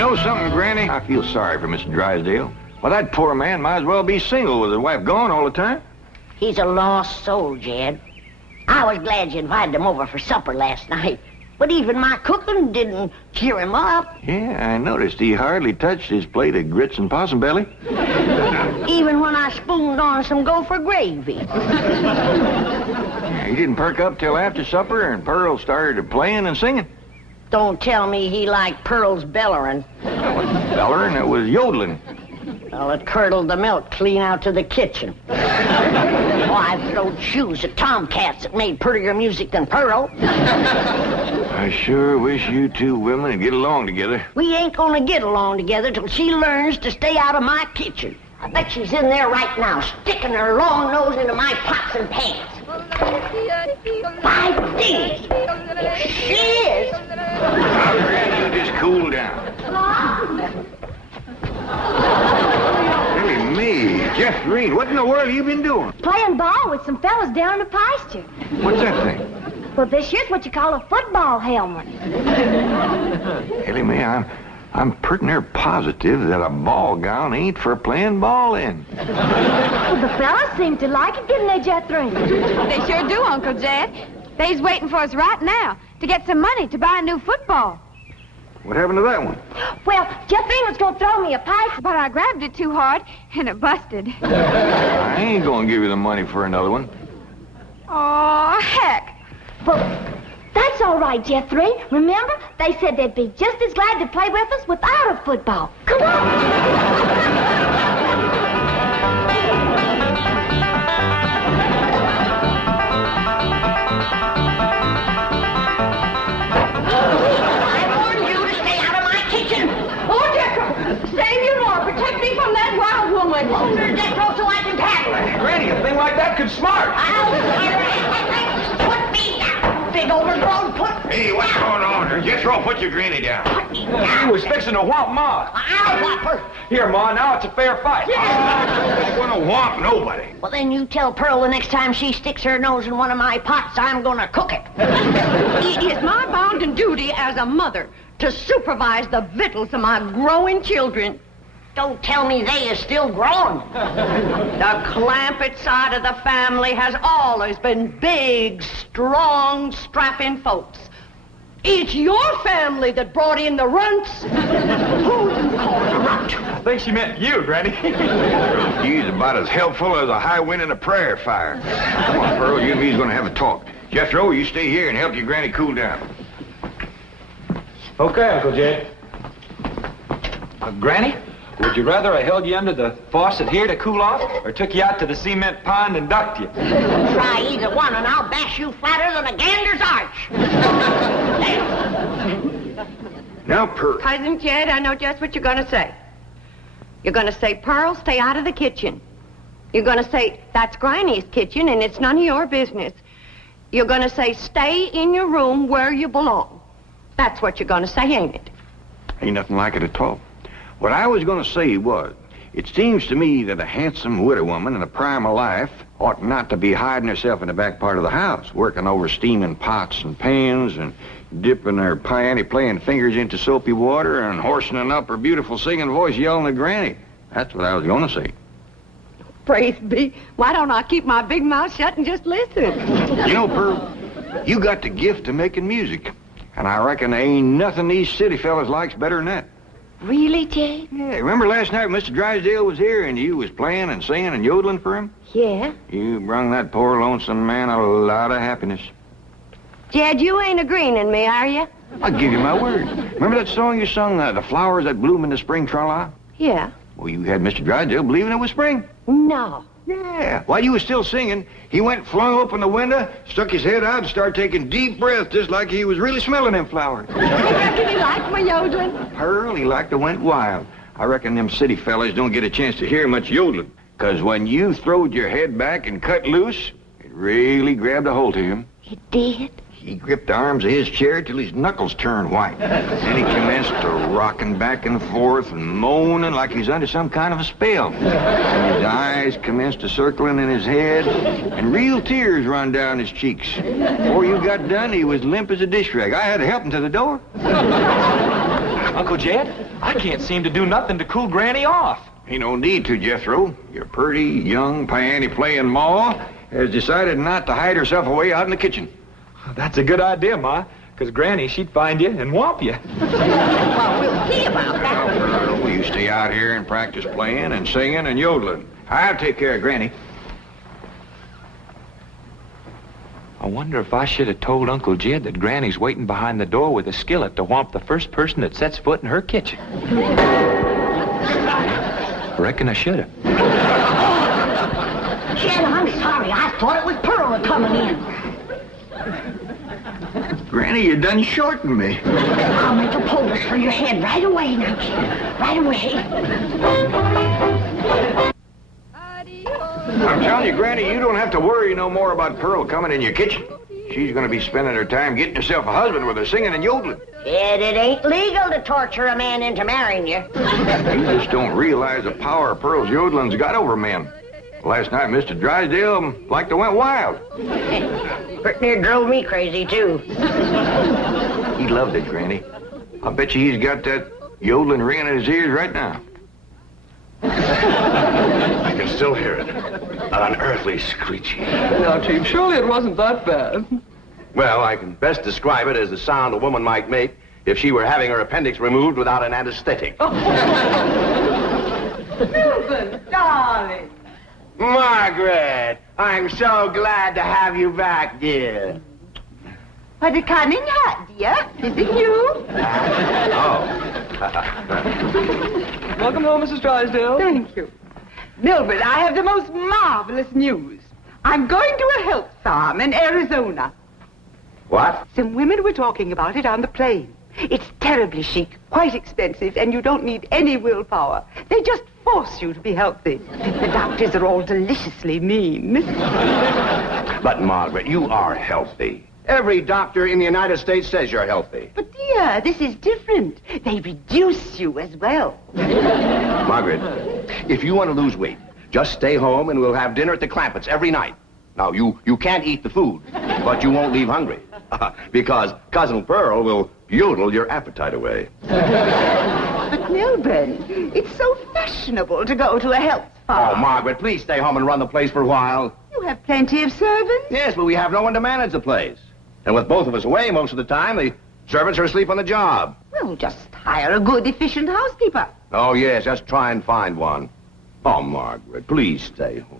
know something, Granny? I feel sorry for Mr. Drysdale. Well, that poor man might as well be single with his wife gone all the time. He's a lost soul, Jed. I was glad you invited him over for supper last night. But even my cooking didn't cheer him up. Yeah, I noticed he hardly touched his plate of grits and possum belly. Even when I spooned on some gopher gravy. He didn't perk up till after supper and Pearl started playing and singing. Don't tell me he liked Pearl's bellering. That wasn't bellering, it was yodeling. Well, it curdled the milk clean out to the kitchen. Oh, I've thrown shoes at tomcats that made prettier music than Pearl. I sure wish you two women would get along together. We ain't gonna get along together till she learns to stay out of my kitchen. I bet she's in there right now, sticking her long nose into my pots and pans. 5 days. If she is... Now, Granny, you just cool down. Really, me. Jeff Green, what in the world have you been doing? Playing ball with some fellas down in the pasture. What's that thing? Well, this here's what you call a football helmet. Elly, me, I'm pretty near positive that a ball gown ain't for playing ball in. Well, the fellas seem to like it, didn't they, Jethro? They sure do, Uncle Jed. They's waiting for us right now to get some money to buy a new football. What happened to that one? Well, Jethro was going to throw me a pass, But I grabbed it too hard, and it busted. I ain't gonna give you the money for another one. Oh, heck. Well, that's all right, Jethro. Remember, they said they'd be just as glad to play with us without a football. Come on. Save your more. Protect me from that wild woman. Hold her, Jethro, so I can tackle her. Granny, a thing like that could smart. Put me down, big overgrown put. Hey, what's going on here? Jethro, put your granny down. Put me down. He was fixing to whomp Ma. I'll whop her. Here, Ma, now it's a fair fight. I ain't gonna whomp nobody. Well, then you tell Pearl the next time she sticks her nose in one of my pots, I'm gonna cook it. It is my bounden duty as a mother to supervise the victuals of my growing children. Don't tell me they is still growing. The Clampett side of the family has always been big, strong, strapping folks. It's your family that brought in the runts. Who you call a runt? I think she meant you, Granny. He's about as helpful as a high wind in a prairie fire. Come on, Pearl, you and me's gonna have a talk. Jethro, you stay here and help your granny cool down. Okay, Uncle Jed. Granny, would you rather I held you under the faucet here to cool off, or took you out to the cement pond and ducked you? Try either one and I'll bash you flatter than a gander's arch. Now, Pearl. Cousin Jed, I know just what you're going to say. You're going to say, Pearl, stay out of the kitchen. You're going to say, that's Granny's kitchen and it's none of your business. You're going to say, stay in your room where you belong. That's what you're going to say, ain't it? Ain't nothing like it at all. What I was going to say was, it seems to me that a handsome widow woman in the prime of life ought not to be hiding herself in the back part of the house, working over steaming pots and pans and dipping her playing fingers into soapy water and hoarsening up her beautiful singing voice yelling at Granny. That's what I was going to say. Praise be. Why don't I keep my big mouth shut and just listen? You know, Pearl, you got the gift of making music. And I reckon there ain't nothing these city fellas likes better than that. Really, Jay? Yeah, remember last night Mr. Drysdale was here and you was playing and singing and yodeling for him? Yeah. You brung that poor lonesome man a lot of happiness. Jed, you ain't agreeing in me, are you? I'll give you my word. Remember that song you sung, The Flowers That Bloom in the Spring, Tra-la? Yeah. Well, you had Mr. Drysdale believing it was spring. No. Yeah. While you was still singing, he went flung open the window, stuck his head out, and started taking deep breaths just like he was really smelling them flowers. I reckon he liked my yodeling. Pearl, he like to went wild. I reckon them city fellas don't get a chance to hear much yodeling. 'Cause when you throwed your head back and cut loose, it really grabbed a hold of him. It did? He gripped the arms of his chair till his knuckles turned white. Then he commenced to rocking back and forth and moaning like he's under some kind of a spell. And his eyes commenced to circling in his head, and real tears run down his cheeks. Before you got done, he was limp as a dish rag. I had to help him to the door. Uncle Jed, I can't seem to do nothing to cool Granny off. Ain't no need to, Jethro. Your pretty, young, piano-playing ma has decided not to hide herself away out in the kitchen. That's a good idea, Ma, because Granny, she'd find you and whomp you. Well, we'll see about that. Well, you stay out here and practice playing and singing and yodeling. I'll take care of Granny. I wonder if I should have told Uncle Jed that Granny's waiting behind the door with a skillet to whomp the first person that sets foot in her kitchen. I reckon I should have. Jed, I'm sorry. I thought it was Pearl coming in. Granny, you done shortened me. I'll make a poultice for your head right away now, Jed. Right away. I'm telling you, Granny, you don't have to worry no more about Pearl coming in your kitchen. She's going to be spending her time getting herself a husband with her singing and yodeling. Jed, it ain't legal to torture a man into marrying you. You just don't realize the power Pearl's yodeling's got over men. Last night, Mr. Drysdale like to went wild. Pretty near drove me crazy, too. He loved it, Granny. I bet you he's got that yodeling ringing in his ears right now. I can still hear it. An unearthly screeching. Now, Chief, surely it wasn't that bad. Well, I can best describe it as the sound a woman might make if she were having her appendix removed without an anesthetic. Milton, darling. Margaret, I'm so glad to have you back, dear. What a cunning hat, dear. Is it you? Welcome home, Mrs. Drysdale. Thank you. Milburn, I have the most marvelous news. I'm going to a health farm in Arizona. What? Some women were talking about it on the plane. It's terribly chic, quite expensive, and you don't need any willpower. They just force you to be healthy. The doctors are all deliciously mean. But, Margaret, you are healthy. Every doctor in the United States says you're healthy. But, dear, this is different. They reduce you as well. Margaret, if you want to lose weight, just stay home and we'll have dinner at the Clampetts every night. Now, you can't eat the food, but you won't leave hungry. Because Cousin Pearl will yodel your appetite away. But, Milburn, it's so fashionable to go to a health farm. Oh, Margaret, please stay home and run the place for a while. You have plenty of servants. Yes, but we have no one to manage the place. And with both of us away most of the time, the servants are asleep on the job. Well, just hire a good, efficient housekeeper. Oh, yes, just try and find one. Oh, Margaret, please stay home.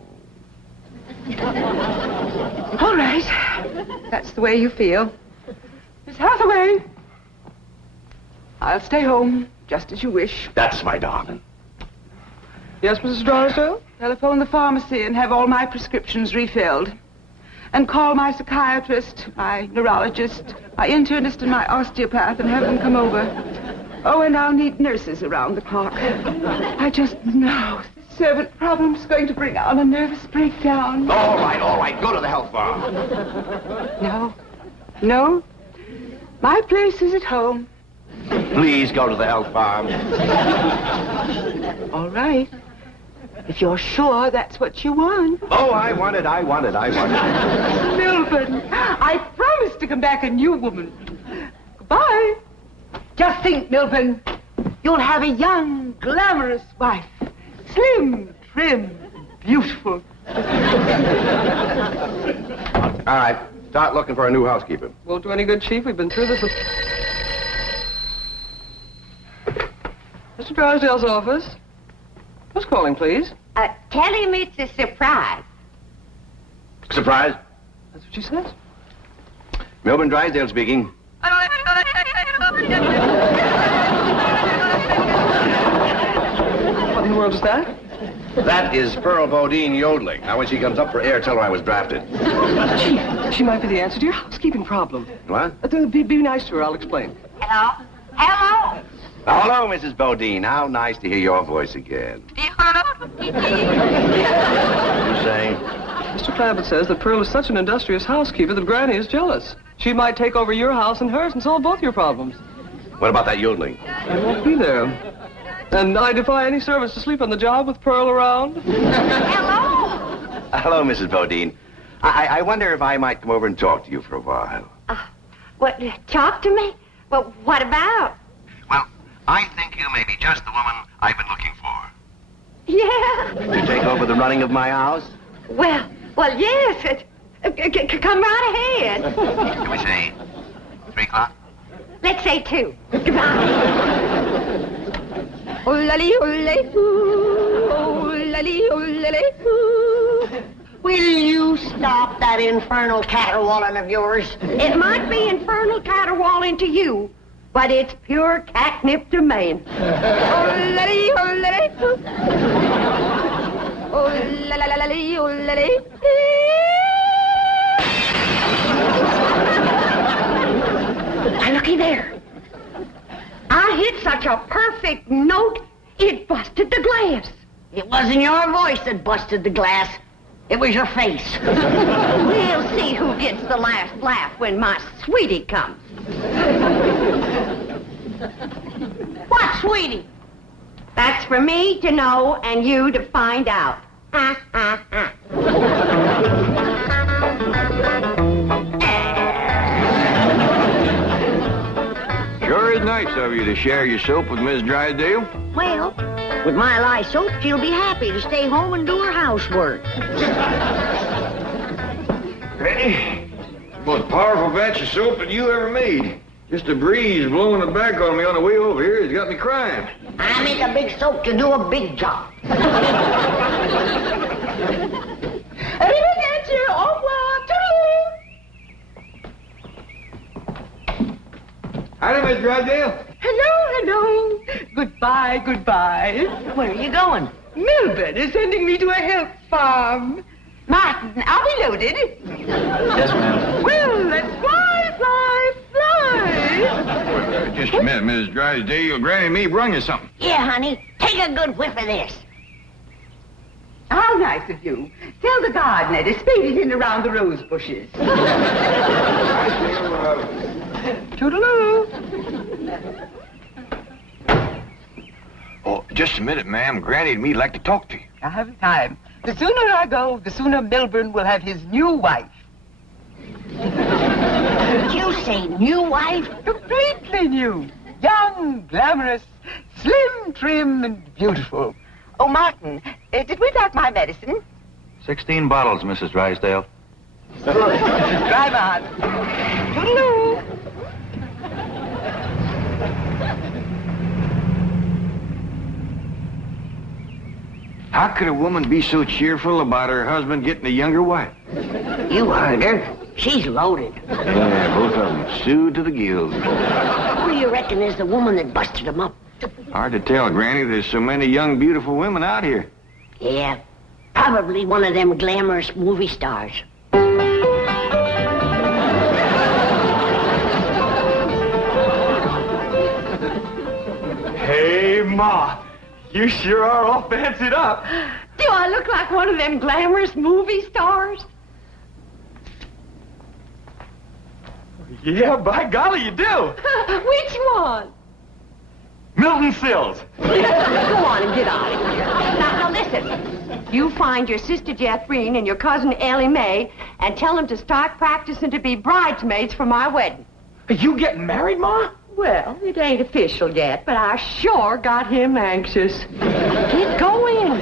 All right. That's the way you feel. Miss Hathaway, I'll stay home, just as you wish. That's my darling. Yes, Mrs. Drysdale? Telephone the pharmacy and have all my prescriptions refilled. And call my psychiatrist, my neurologist, my internist, and my osteopath and have them come over. Oh, and I'll need nurses around the clock. I just know the servant problem's going to bring on a nervous breakdown. All right. Go to the health farm. No. My place is at home. Please go to the health farm. All right. If you're sure that's what you want. Oh, I want it. Milburn, I promise to come back a new woman. Goodbye. Just think, Milburn, you'll have a young, glamorous wife. Slim, trim, beautiful. All right. Start looking for a new housekeeper. Won't do any good, Chief. We've been through this. Mr. Drysdale's office. Who's calling, please? Tell him it's a surprise. Surprise? That's what she says. Milburn Drysdale speaking. What in the world is that? That is Pearl Bodine yodeling. Now, when she comes up for air, tell her I was drafted. Chief, she might be the answer to your housekeeping problem. What? Be nice to her. I'll explain. Hello? Hello? Hello, Mrs. Bodine. How nice to hear your voice again. What are you saying? Mr. Clampett says that Pearl is such an industrious housekeeper that Granny is jealous. She might take over your house and hers and solve both your problems. What about that yodeling? I won't be there. And I defy any servants to sleep on the job with Pearl around. Hello? Hello, Mrs. Bodine. I wonder if I might come over and talk to you for a while. What, talk to me? Well, what about? Well, I think you may be just the woman I've been looking for. Yeah. To take over the running of my house? Well, yes. Come right ahead. Can we say 3 o'clock? Let's say 2. Goodbye. Ooh-la-lee, ooh-la-lee, ooh, ooh-la-lee, ooh-la-lee, ooh. Will you stop that infernal caterwauling of yours? It might be infernal caterwauling to you, but it's pure catnip to me. Ooh-la-lee, ooh-la-lee, ooh. Ooh-la-la-la-lee, ooh-la-lee. Now, looky there. I hit such a perfect note, it busted the glass. It wasn't your voice that busted the glass. It was your face. We'll see who gets the last laugh when my sweetie comes. What, sweetie? That's for me to know and you to find out. Sure is nice of you to share your soap with Miss Drysdale. Well, with my lye soap, she'll be happy to stay home and do her housework. Hey, most powerful batch of soap that you ever made. Just a breeze blowing it back on me on the way over here has got me crying. I make a big soap to do a big job. Arrivederci, au revoir, toodaloo. Howdy, Miss Drysdale. Hello. Goodbye. Where are you going? Melbourne is sending me to a help farm. Martin, are we loaded? Yes, ma'am. Well, let's fly. Just a minute, Miss Drysdale. Granny and me brung you something. Yeah, honey. Take a good whiff of this. How nice of you. Tell the gardener to spade it in around the rose bushes. Toodaloo. Oh, just a minute, ma'am. Granny and me'd like to talk to you. I haven't time. The sooner I go, the sooner Melbourne will have his new wife. Did you say new wife? Completely new. Young, glamorous, slim, trim, and beautiful. Oh, Martin, did we pack my medicine? 16 bottles, Mrs. Drysdale. Drive on. Toodaloo. How could a woman be so cheerful about her husband getting a younger wife? You heard her. She's loaded. Yeah, both of them. Sued to the gills. Who do you reckon is the woman that busted him up? Hard to tell, Granny. There's so many young, beautiful women out here. Yeah, probably one of them glamorous movie stars. Hey, Ma. You sure are all fancied up. Do I look like one of them glamorous movie stars? Yeah, by golly, you do. Which one? Milton Sills. Go on and get out of here. Now listen. You find your sister Irene and your cousin Elly May and tell them to start practicing to be bridesmaids for my wedding. Are you getting married, Ma? Well, it ain't official yet, but I sure got him anxious. Get going.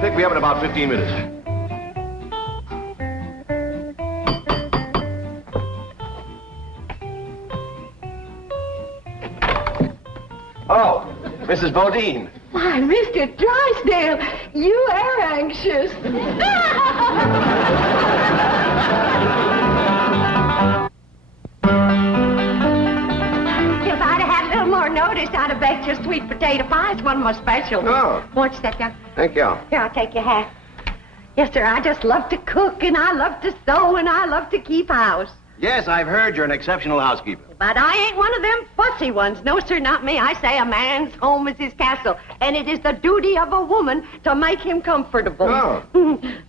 Pick me up in about 15 minutes. Oh, Mrs. Bodine. Why, Mr. Drysdale, you are anxious. If I'd had a little more notice, I'd have baked your sweet potato pie. It's one of my specials. Oh. Won't you sit down? Thank you. Here, I'll take your hat. Yes, sir, I just love to cook, and I love to sew, and I love to keep house. Yes, I've heard you're an exceptional housekeeper. But I ain't one of them fussy ones. No, sir, not me. I say a man's home is his castle, and it is the duty of a woman to make him comfortable. Oh.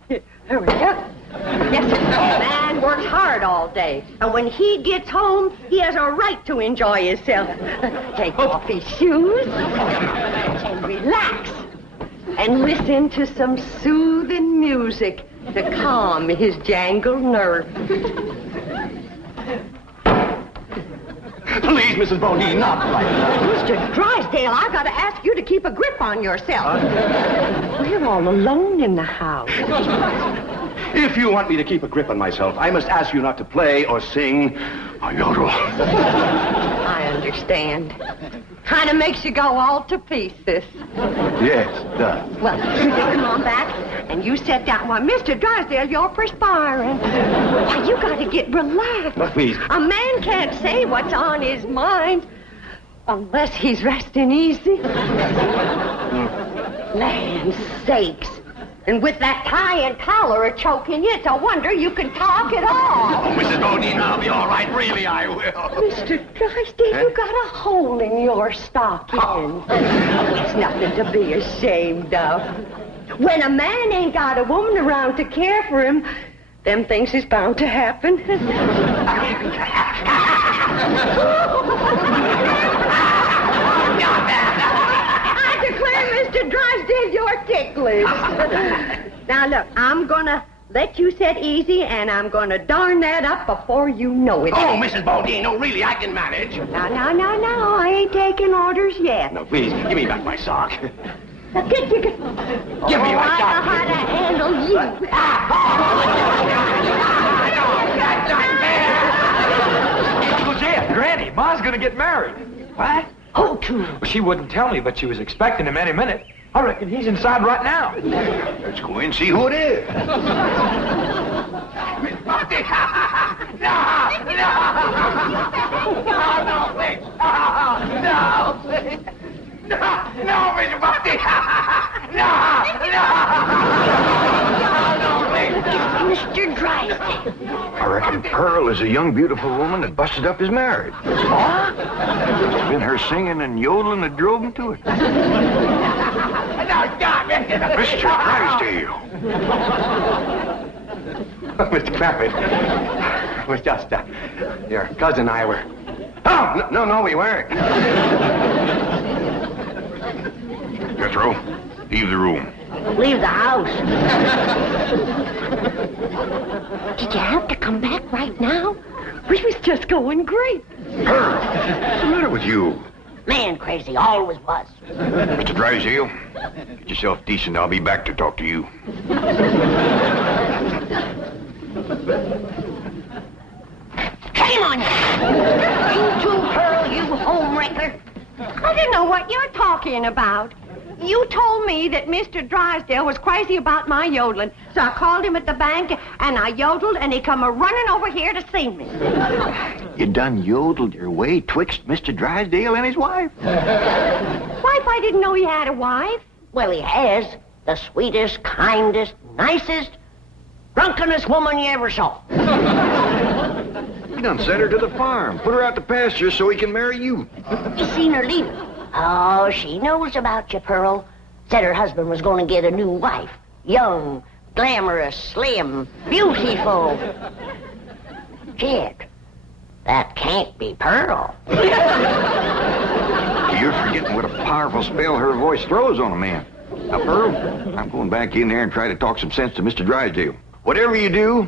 Here we go. Yes, sir. A man works hard all day. And when he gets home, he has a right to enjoy himself. Take off his shoes and relax. And listen to some soothing music to calm his jangled nerves. Please, Mrs. Bodine, not like that. Mr. Drysdale, I've got to ask you to keep a grip on yourself. We're all alone in the house. If you want me to keep a grip on myself, I must ask you not to play or sing or yodel. I understand. Kind of makes you go all to pieces. Yes, it does. Well, come on back, and you sit down. Why, Mr. Drysdale, you're perspiring. Why, you got to get relaxed. Oh, please. A man can't say what's on his mind unless he's resting easy. Land sakes. And with that tie and collar a-choking you, it's a wonder you can talk at all. Oh, Mrs. Bodine, I'll be all right. Really, I will. Mr. Drysdale, you got a hole in your stocking. Oh, it's nothing to be ashamed of. When a man ain't got a woman around to care for him, them things is bound to happen. I declare, Mr. Drysdale, you're ticklish. Now, look, I'm gonna let you sit easy, and I'm gonna darn that up before you know it. Oh, Mrs. Bodine, no, really, I can manage. No, I ain't taking orders yet. No, please, give me back my sock. Now, give me Give me my I know sock. how to handle you. Uncle Jed, Granny, Ma's gonna get married. What? Oh, true. Well, she wouldn't tell me, but she was expecting him any minute. I reckon he's inside right now. Let's go in and see who it is. No, Mr. Buffy! Mr. Drysdale. I reckon Pearl is a young, beautiful woman that busted up his marriage. What? It's been her singing and yodeling that drove him to it. Mr. Drysdale. Mr. Clampett, it was just, your cousin and I were... Oh, no, we weren't. Jethro, leave the room. Leave the house. Did you have to come back right now? We was just going great. Pearl, what's the matter with you? Man crazy, always was. Mr. Drysdale, get yourself decent. I'll be back to talk to you. Shame on you. You too, Pearl, you homewrecker. I don't know what you're talking about. You told me that Mr. Drysdale was crazy about my yodeling, so I called him at the bank, and I yodeled, and he come a-running over here to see me. You done yodeled your way twixt Mr. Drysdale and his wife? Wife, I didn't know he had a wife. Well, he has. The sweetest, kindest, nicest, drunkenest woman you ever saw. You done sent her to the farm. Put her out to pasture so he can marry you. You seen her leave her? Oh, she knows about you, Pearl. Said her husband was going to get a new wife. Young, glamorous, slim, beautiful. Jed, that can't be Pearl. You're forgetting what a powerful spell her voice throws on a man. Now, Pearl, I'm going back in there and try to talk some sense to Mr. Drysdale. Whatever you do,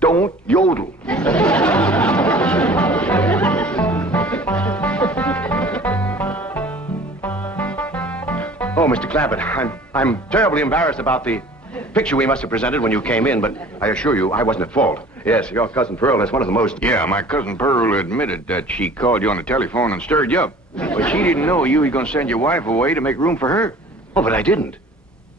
don't yodel. Oh, Mr. Clampett, I'm terribly embarrassed about the picture we must have presented when you came in, but I assure you I wasn't at fault. Yes, your cousin Pearl is one of the most... Yeah, my cousin Pearl admitted that she called you on the telephone and stirred you up. But she didn't know you were going to send your wife away to make room for her. Oh, but I didn't.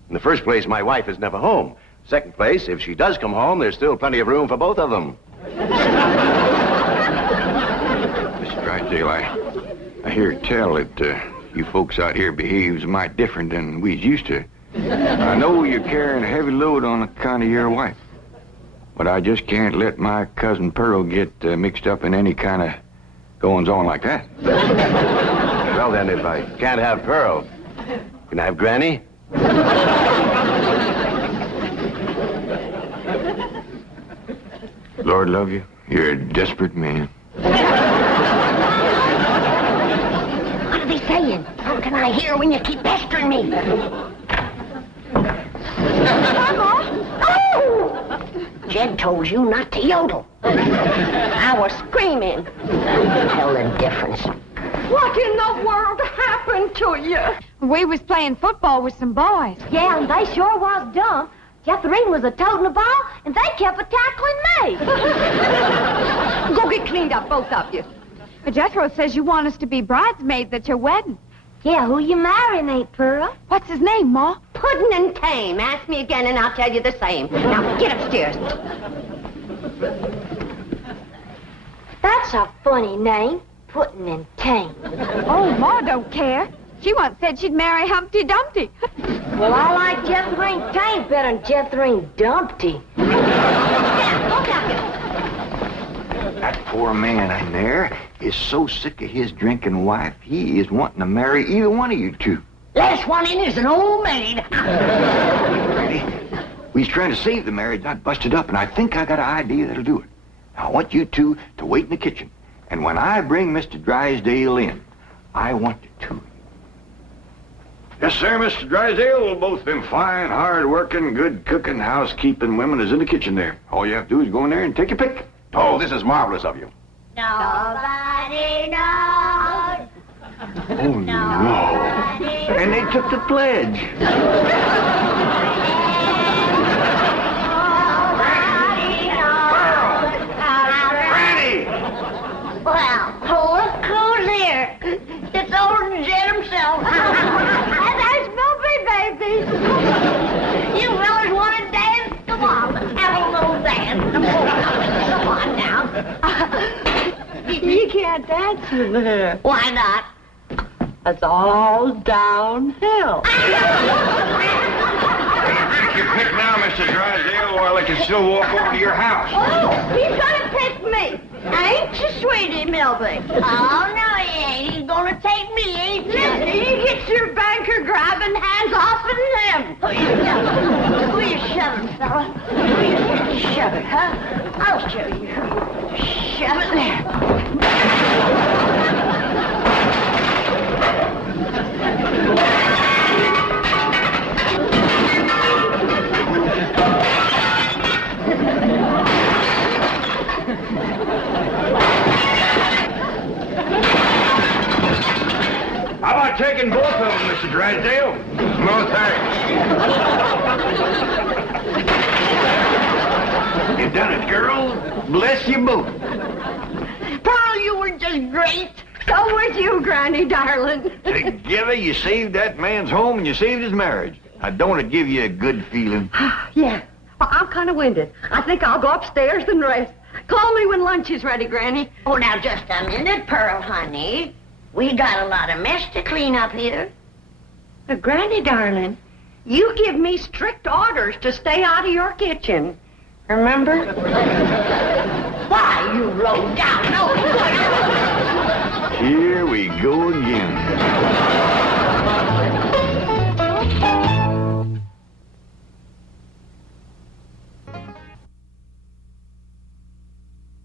In the first place, my wife is never home. Second place, if she does come home, there's still plenty of room for both of them. Mr. Drysdale, I hear tell that you folks out here behaves mighty different than we's used to. I know you're carrying a heavy load on account of your wife. But I just can't let my cousin Pearl get mixed up in any kind of goings-on like that. Well, then, if I can't have Pearl, can I have Granny? Lord love you, you're a desperate man. What are they saying? How can I hear when you keep pestering me? Oh! Jed told you not to yodel. I was screaming. Hell indifference. What in the world happened to you? We was playing football with some boys. Yeah, and they sure was dumb. Jethro was a-toting the ball, and they kept a-tackling me. Go get cleaned up, both of you. But Jethro says you want us to be bridesmaids at your wedding. Yeah, who you marrying, Aunt Pearl? What's his name, Ma? Puddin' and tame. Ask me again and I'll tell you the same. Now, get upstairs. That's a funny name, Puddin' and Tame. Oh, Ma don't care. She once said she'd marry Humpty Dumpty. Well, I like Jethro Tame better than Jethro Dumpty. That poor man in there is so sick of his drinking wife, he is wanting to marry either one of you two. Last one in is an old maid. We's trying to save the marriage, not bust it up, and I think I got an idea that'll do it. Now, I want you two to wait in the kitchen, and when I bring Mr. Drysdale in, I want the two of you. Yes, sir, Mr. Drysdale. Well, both them fine, hard-working, good-cooking, housekeeping women is in the kitchen there. All you have to do is go in there and take your pick. Oh, this is marvelous of you. Nobody knows. Oh, no. And they took the pledge. Well, look who's here. It's old Jed himself. And there's Milby, baby. You fellas want to dance? Come on, let's have a little dance. Come on now. You can't dance with her. Why not? It's all downhill. Take your pick now, Mr. Drysdale, while I can still walk over to your house. Oh, he's gonna pick me. Ain't you, sweetie, Milby? Oh, no, he ain't. He's gonna take me, ain't you? Listen, you get your banker grabbing hands off of him. Who you shoving, fella? Who you shoving, huh? I'll show you. Shove it there. How about taking both of them, Mr. Drysdale? No, thanks. You done it, girl. Bless you both. Pearl, you were just great. So was you, Granny, darling. Together, you saved that man's home and you saved his marriage. Now, don't it give you a good feeling? Yeah. Well, I'm kind of winded. I think I'll go upstairs and rest. Call me when lunch is ready, Granny. Oh, now, just a minute, Pearl, honey. We got a lot of mess to clean up here. But, Granny, darling, you give me strict orders to stay out of your kitchen. Remember? Why, you low down, no good. Here we go again.